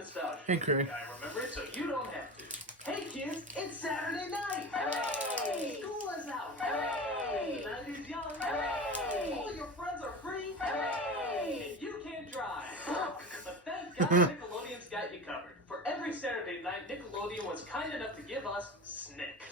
nostalgia. Okay. I remember it so you don't have to. Hey kids, it's Saturday night! Hooray! School is out! Hooray! The night is young! Hooray! All your friends are free! Hooray! And you can't drive! But thank God Nickelodeon's got you covered. For every Saturday night, Nickelodeon was kind enough to give us Snick.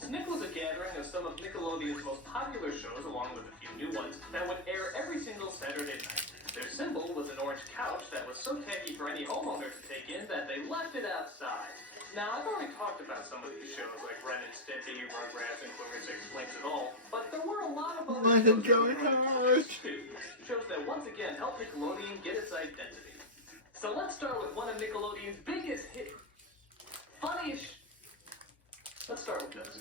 Snick was a gathering of some of Nickelodeon's most popular shows, along with a few new ones, that would air every single Saturday night. Their symbol was an orange couch that was so tacky for any homeowner to take in that they left it outside. Now, I've already talked about some of these shows like Ren and Stimpy, Rugrats, and Clarissa Explains It All, but there were a lot of other shows too. Shows that once again helped Nickelodeon get its identity. So let's start with one of Nickelodeon's biggest hits. Funniest. Let's start with this.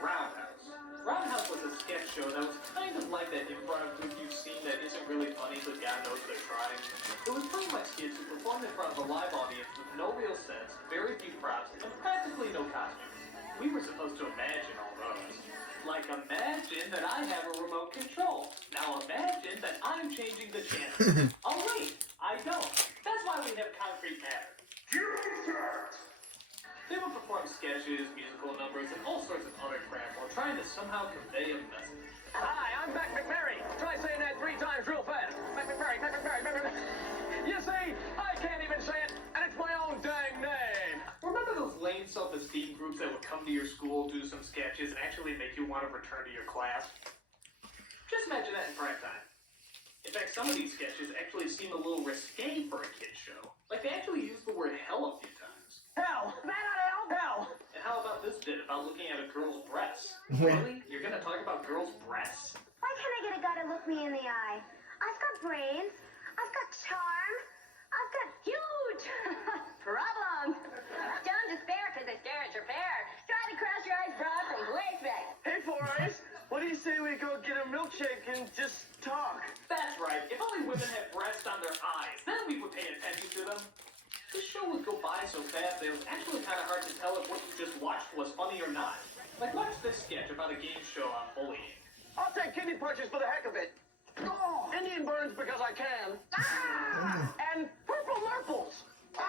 Roundhouse. Roundhouse was a sketch show that was kind of like that improv group you've seen that isn't really funny, but God knows they're trying. It was pretty much kids who performed in front of a live audience with no real sets, very few props, and practically no costumes. We were supposed to imagine all those. Like, imagine that I have a remote control. Now imagine that I'm changing the channel. Oh wait, I don't. That's why we have concrete matter. They would perform sketches, musical numbers, and all sorts of other crap while trying to somehow convey a message. Hi, I'm Mac McMurray. Try saying that 3 times real fast. Mac McMurray, Mac McMurray, Mac McMurray. You see, I can't even say it, and it's my own dang name. Remember those lame self-esteem groups that would come to your school, do some sketches, and actually make you want to return to your class? Just imagine that in prime time. In fact, some of these sketches actually seem a little risque for a kid's show. Like, they actually use the word hell a few times. Hell! That out of hell! Hell! And how about this bit about looking at a girl's breasts? Really? You're gonna talk about girls' breasts? Why can't I get a guy to look me in the eye? I've got brains. I've got charm. I've got huge problems. Don't despair because the stare at your pair. Try to cross your eyes broad from waist back. Hey, Four Eyes, what do you say we go get a milkshake and just talk? That's right. If only women had breasts on their eyes, then we would pay attention to them. This show would go by so fast that it was actually kind of hard to tell if what you just watched was funny or not. Like, watch this sketch about a game show on bullying. I'll take kidney punches for the heck of it. Oh, Indian burns because I can. Ah! And purple nurples. Ah!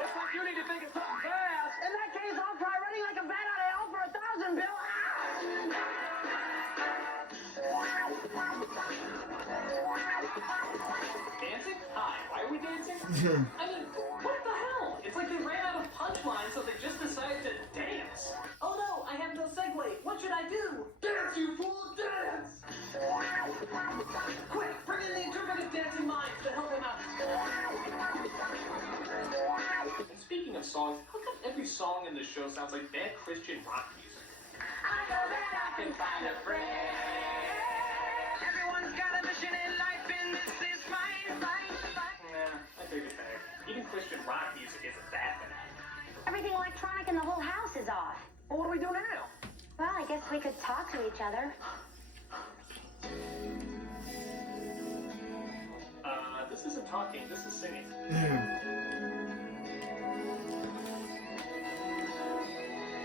Looks like you need to think of something fast. In that case, I'll try running like a bat out of hell for 1,000, Bill. Dancing? Hi, why are we dancing? I mean, what the hell? It's like they ran out of punchlines, so they just decided to dance. Oh no, I have no segue. What should I do? Dance, you fool, dance! Quick, bring in the interpretive dancing minds to help him out. And speaking of songs, how come every song in this show sounds like bad Christian rock music? I know that I can find a friend. Everyone's got a mission in life, and this is mine. Nah, I take it back. Even Christian rock music isn't that bad. Everything electronic in the whole house is off. Well, what do we do now? Well, I guess we could talk to each other. This isn't talking, this is singing.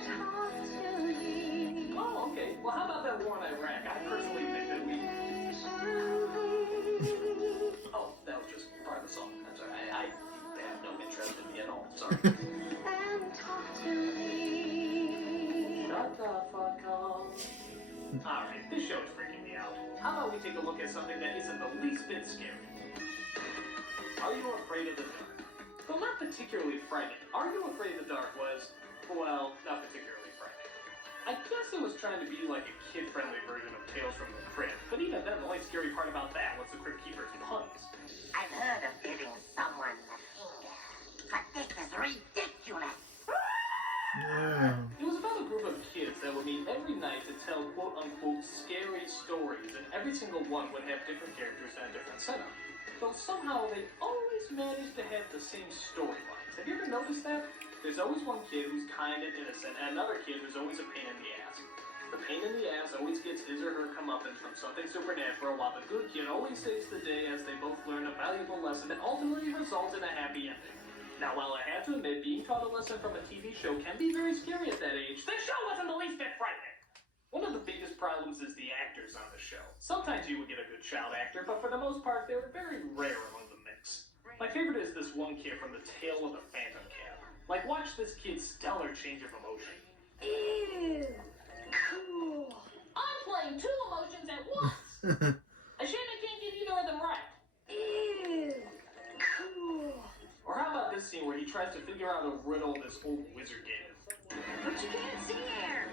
Talk to me. Oh, okay. Well, how about that war in Iraq? I personally think that we... Oh, that was just part of the song. I'm sorry. I have no interest in me at all. Sorry. And talk to me. Shut the fuck up. Alright, this show is freaking me out. How about we take a look at something that isn't the least bit scary? Are You Afraid of the Dark? Well, not particularly frightening. Are You Afraid of the Dark was, well, not particularly frightening. I guess it was trying to be like a kid-friendly version of Tales from the Crypt, but even then, the only scary part about that was the Crypt Keeper's puns. I've heard of giving someone the finger, but this is ridiculous. It was about a group of kids that would meet every night to tell quote-unquote scary stories, and every single one would have different characters and a different setup. Though somehow they always managed to have the same storylines. Have you ever noticed that? There's always one kid who's kind and innocent, and another kid who's always a pain in the ass. The pain in the ass always gets his or her comeuppance from something supernatural, while the good kid always saves the day as they both learn a valuable lesson that ultimately results in a happy ending. Now, while I have to admit, being taught a lesson from a TV show can be very scary at that age, this show wasn't the least bit frightening. One of the biggest problems is the actors on the show. Sometimes you would get a good child actor, but for the most part, they were very rare among the mix. My favorite is this one kid from The Tale of the Phantom Cab. Like, watch this kid's stellar change of emotion. Ew. Cool. I'm playing two emotions at once. A shame I can't get either of them right. Ew. Cool. Or how about this scene where he tries to figure out a riddle this old wizard gave him? But you can't see air.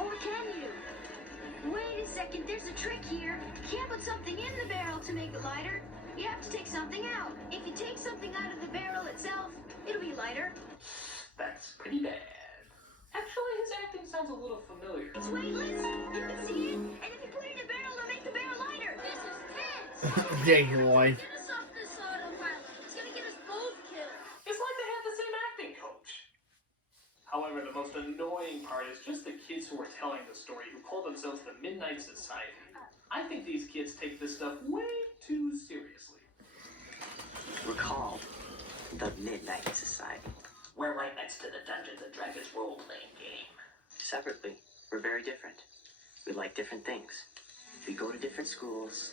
Or can you? Wait a second, there's a trick here. You can't put something in the barrel to make it lighter. You have to take something out. If you take something out of the barrel itself, it'll be lighter. That's pretty bad. Actually, his acting sounds a little familiar. It's weightless. You can see it. And if you put it in a barrel, it'll make the barrel lighter. This is tense. Yeah, you boy. Get us off this autopilot. It's gonna get us both killed. It's like they have the same acting coach. However, the most annoying part is just the kids who are telling the story who call themselves the Midnight Society. I think these kids take this stuff way too seriously. We're called the Midnight Society. We're right next to the Dungeons and Dragons role-playing game. Separately, we're very different. We like different things. We go to different schools,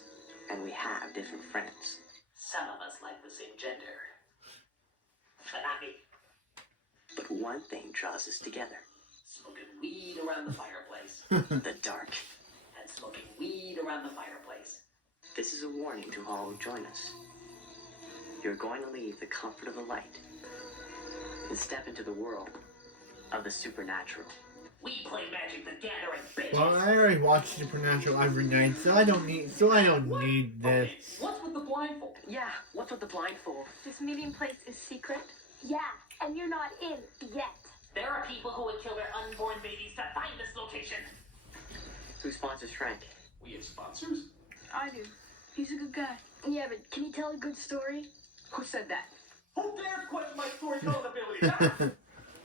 and we have different friends. Some of us like the same gender. But not me. But one thing draws us together. Smoking weed around the fireplace. The dark. And smoking weed around the fireplace. This is a warning to all who join us. You're going to leave the comfort of the light and step into the world of the supernatural. We play Magic the Gathering, bitches! Well, I already watch Supernatural every night, so I don't need Okay, this. what's with the blindfold? Yeah, what's with the blindfold? This meeting place is secret. Yeah, and you're not in yet. There are people who would kill their unborn babies to find this location. Who sponsors Frank? We have sponsors? I do. He's a good guy. Yeah, but can you tell a good story? Who said that? Who dares question my storytelling ability?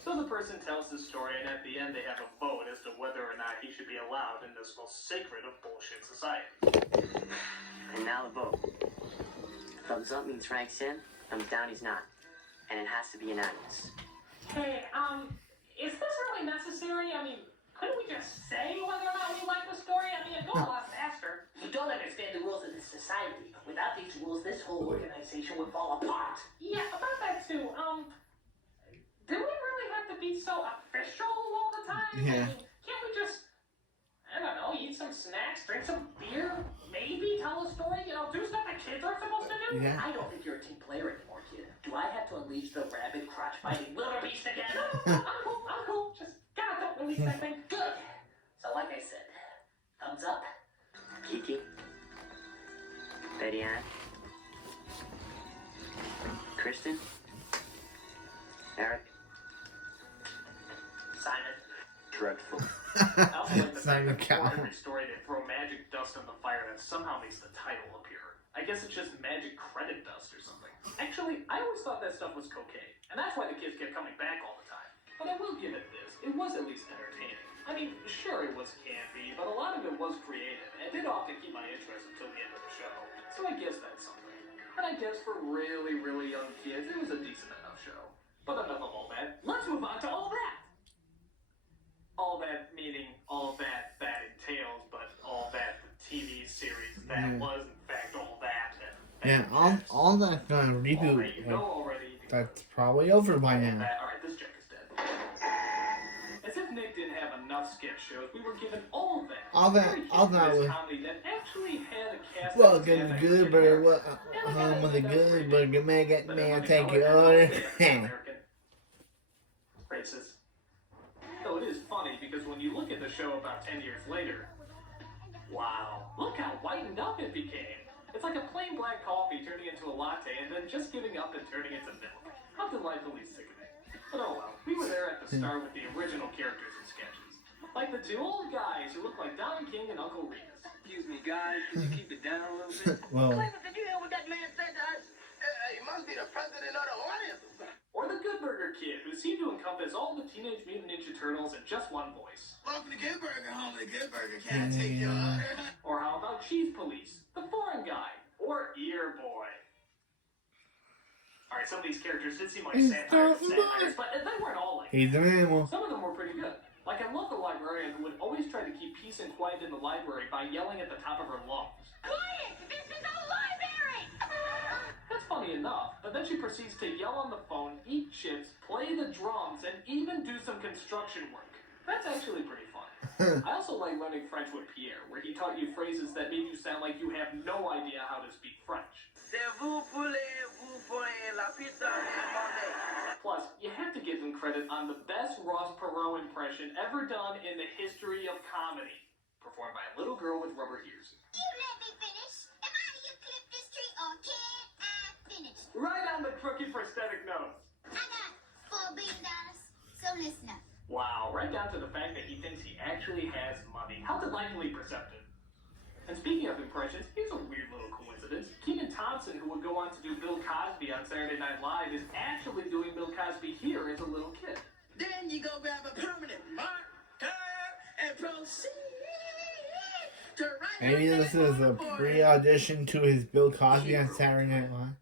So the person tells the story, and at the end they have a vote as to whether or not he should be allowed in this most sacred of bullshit society. And now the vote. Thumbs up means Frank's in, thumbs down he's not. And it has to be unanimous. Hey, is this really necessary? I mean, couldn't we just say whether or not we like the story? I mean, it'd go a lot faster. You don't understand the rules of this society. Without these rules, this whole organization would fall apart. Yeah, about that too. Do we really have to be so official all the time? Yeah. I mean, can't we just, I don't know, eat some snacks, drink some beer, maybe tell a story, do stuff that kids are supposed to do? Yeah. I don't think you're a team player anymore, kid. Do I have to unleash the rabid, crotch-fighting wildebeest again? I'm cool. Just, God, don't release that thing. Good. So like I said, thumbs up. Kiki? Betty Ann? Kristen? Eric? Simon. Dreadful. I also like the fact Simon that before Cowell. every story they throw magic dust on the fire that somehow makes the title appear. I guess it's just magic credit dust or something. Actually, I always thought that stuff was cocaine, and that's why the kids kept coming back all the time. But I will give it this, it was at least entertaining. I mean, sure it was campy, but a lot of it was creative, and it did often keep my interest until the end of the show. So I guess that's something. And I guess for really, really young kids, it was a decent enough show. But enough of all that. Let's move on to all that! All that meaning all that entails, but all that the TV series that was in fact all that. Yeah, all that reboot. Alright, you know already. That's probably over by now. Alright, this check is dead. As if Nick didn't have enough sketch shows, we were given all of that. All that was. Comedy that actually had a cast Well, of good staff that good could burger. work. What? With a good burger, may I But take no, your no, order? American. Racist. Though it is funny because when you look at the show about 10 years later, wow, look how whitened up it became. It's like a plain black coffee turning into a latte and then just giving up and turning into milk. How delightfully sickening. But oh well, we were there at the start with the original characters and sketches. Like the two old guys who look like Don King and Uncle Remus. Excuse me, guys. Could you keep it down a little bit? Well, Did you hear what that man said to us? He must be the president of the audience or something. Or the Good Burger Kid, who seemed to encompass all the Teenage Mutant Ninja Turtles in just one voice. Welcome to Good Burger, home of the Good Burger. Can I take your order? Or how about Cheese Police, the foreign guy, or Ear Boy? Alright, some of these characters did seem like satires, but they weren't all like that. he's an animal. Some of them were pretty good. Like, I love the librarian who would always try to keep peace and quiet in the library by yelling at the top of her lungs. Quiet! This is a library! That's funny enough, but then she proceeds to yell on the phone, eat chips, play the drums, and even do some construction work. That's actually pretty fun. I also like learning French with Pierre, where he taught you phrases that made you sound like you have no idea how to speak French. Plus, you have to give him credit on the best Ross Perot impression ever done in the history of comedy, performed by a little girl with rubber ears. You let me finish. Am I your clip this tree or can I finish? Right on the crooked prosthetic nose. I got $4 billion, so listen up. Wow, right down to the fact that he thinks he actually has money. How delightfully perceptive. And speaking of impressions, here's a weird little coincidence. Kenan Thompson, who would go on to do Bill Cosby on Saturday Night Live, is actually doing Bill Cosby here as a little kid. Then you go grab a permanent marker and proceed to write. Maybe this is a pre-audition to his Bill Cosby on Saturday Night Live.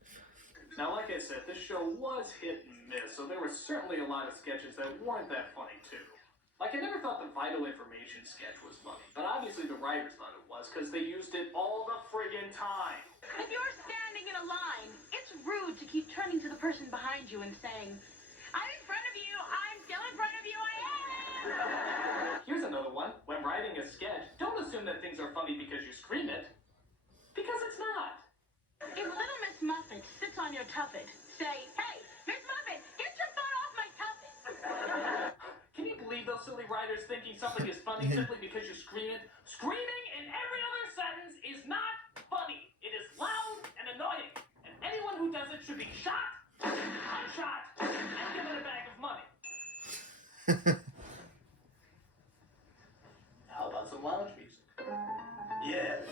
Now, like I said, this show was hit and miss, so there were certainly a lot of sketches that weren't that funny, too. Like, I never thought the vital information sketch was funny, but obviously the writers thought it was, because they used it all the friggin' time. If you're standing in a line, it's rude to keep turning to the person behind you and saying, I'm in front of you, I'm still in front of you, I am! Here's another one. When writing a sketch, don't assume that things are funny because you scream it, because it's not. If Little Miss Muffet sits on your tuffet, say, hey, Miss Muffet, get your butt off my tuffet! Can you believe those silly writers thinking something is funny simply because you scream it? Screaming in every other sentence is not funny. It is loud and annoying. And anyone who does it should be shot, unshot, and given a bag of money. How about some lounge music? Yeah.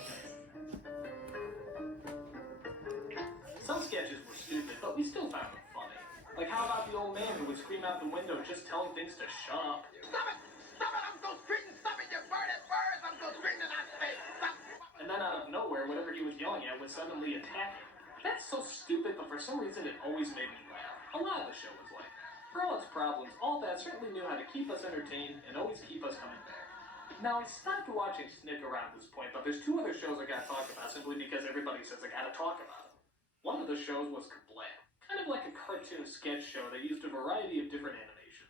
Some sketches were stupid, but we still found them funny. Like, how about the old man who would scream out the window just telling things to shut up? Stop it! Stop it! I'm so screaming! Stop it! You burning birds! I'm so screaming! I say, stop! And then out of nowhere, whatever he was yelling at would suddenly attack him. That's so stupid, but for some reason it always made me laugh. A lot of the show was like that. For all its problems, all that certainly knew how to keep us entertained and always keep us coming back. Now, I stopped watching Snick around this point, but there's two other shows I gotta talk about simply because everybody says I gotta talk about them. One of the shows was Kablam, kind of like a cartoon sketch show that used a variety of different animation.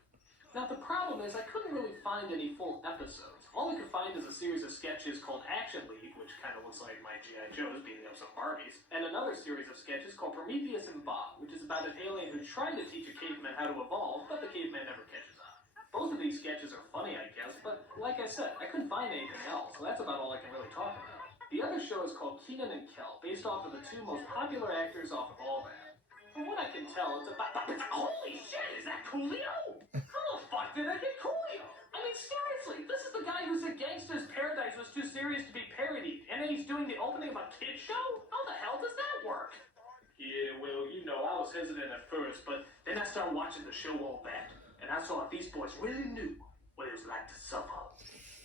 Now, the problem is I couldn't really find any full episodes. All I could find is a series of sketches called Action League, which kind of looks like my G.I. Joes beating up some Barbies, and another series of sketches called Prometheus and Bob, which is about an alien who tried to teach a caveman how to evolve, but the caveman never catches on. Both of these sketches are funny, I guess, but like I said, I couldn't find anything else, so that's about all I can really talk about. The other show is called Kenan and Kel, based off of the two most popular actors off of all that. From what I can tell, it's about... Holy shit, is that Coolio? How the fuck did I get Coolio? I mean, seriously, this is the guy who said Gangsta's Paradise was too serious to be parodied, and then he's doing the opening of a kid's show? How the hell does that work? Yeah, well, you know, I was hesitant at first, but then I started watching the show all back, and I saw these boys really knew what it was like to suffer.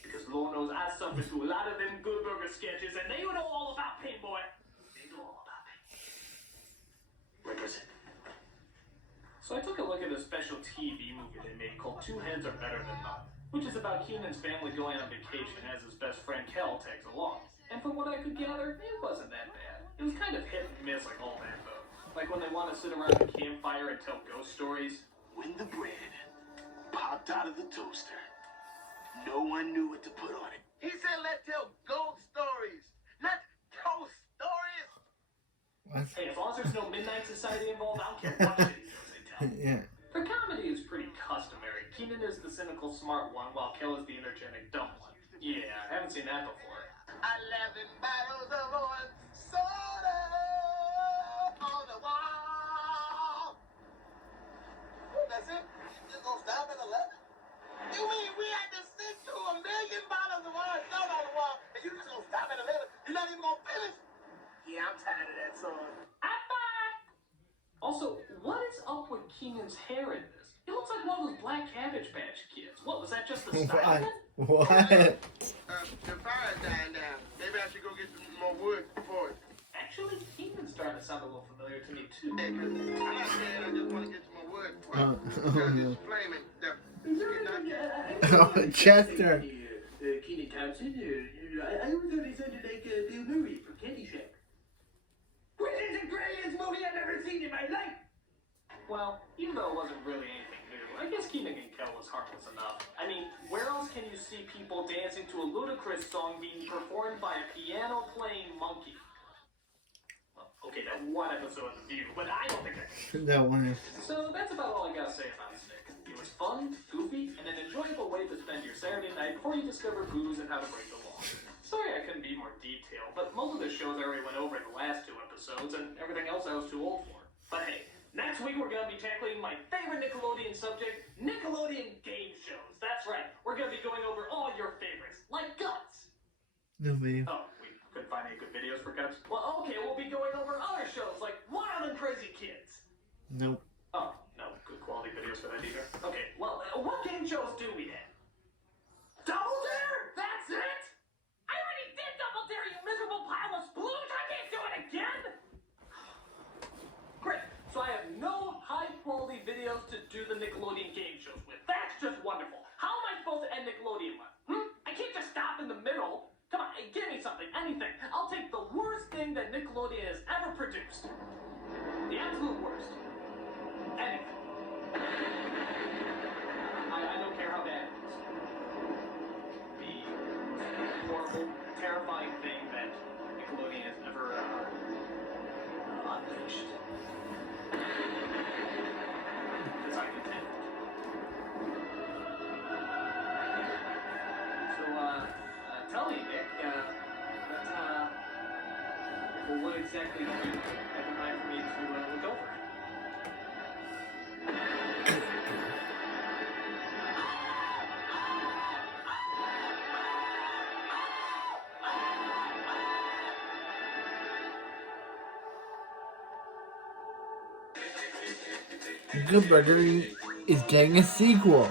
Because Lord knows I suffered through a lot of them Good Burger sketches, and they know all about pain, boy. They know all about pain. Represent. So I took a look at a special TV movie they made called Two Heads Are Better Than None, which is about Kenan's family going on vacation as his best friend Kel tags along. And from what I could gather, it wasn't that bad. It was kind of hit and miss like all that, though. Like when they want to sit around the campfire and tell ghost stories. When the bread popped out of the toaster, no one knew what to put on it. He said let's tell ghost stories, not ghost stories. What? Hey, as long as there's no Midnight Society involved, I don't care what shitty jokes they tell. Yeah. For comedy, it's pretty customary. Kenan is the cynical smart one, while Kel is the energetic dumb one. Yeah, I haven't seen that before. 11 bottles of orange soda on the wall. That's it? Just gonna stop at 11? You mean we had to sit through 1 million bottles of orange soda on the wall, and you just gonna stop at 11? You're not even gonna finish? Yeah, I'm tired of that song. Also, what is up with Kenan's hair in this? He looks like one of those Black Cabbage Patch Kids. What, was that just the style? What? The fire's dying down. Maybe I should go get some more wood for it. Actually, Kenan's starting to sound a little familiar to me, too. Hey, 'cause I'm not saying I just want to get some more wood for it. Because it's flaming. The Oh, Chester. Keenan Thompson, I always thought he sounded like Bill Murray from Caddyshack. Which is the greatest movie I've ever seen in my life! Well, even though it wasn't really anything new, I guess Kenan and Kel was harmless enough. I mean, where else can you see people dancing to a ludicrous song being performed by a piano-playing monkey? Well, okay, that one episode of The View, but I don't think that can. That one is. So that's about all I gotta say about Snick. It was fun, goofy, and an enjoyable way to spend your Saturday night before you discover booze and how to break the law. Sorry I couldn't be more detailed, but most of the shows I already went over in the last 2 episodes, and everything else I was too old for. But hey, next week we're gonna be tackling my favorite Nickelodeon subject, Nickelodeon game shows. That's right, we're gonna be going over all your favorites, like Guts. No video. Oh, we couldn't find any good videos for Guts? Well, okay, we'll be going over other shows, like Wild and Crazy Kids. Nope. Oh, no good quality videos for that either. Okay, well, what game shows do we have? Double Dare? That's it? I already did Double Dare, you miserable pile of splooge! I can't do it again! Great, so I have no high-quality videos to do the Nickelodeon game shows with. That's just wonderful. How am I supposed to end Nickelodeon with? I can't just stop in the middle. Come on, give me something, anything. I'll take the worst thing that Nickelodeon has ever produced. The absolute worst. Anything. I don't care how bad it is. The horrible, terrifying thing that Nickelodeon has ever unleashed. Because I contend. So, tell me, Nick, what exactly do you have in mind for me to look over? Good Burger is getting a sequel.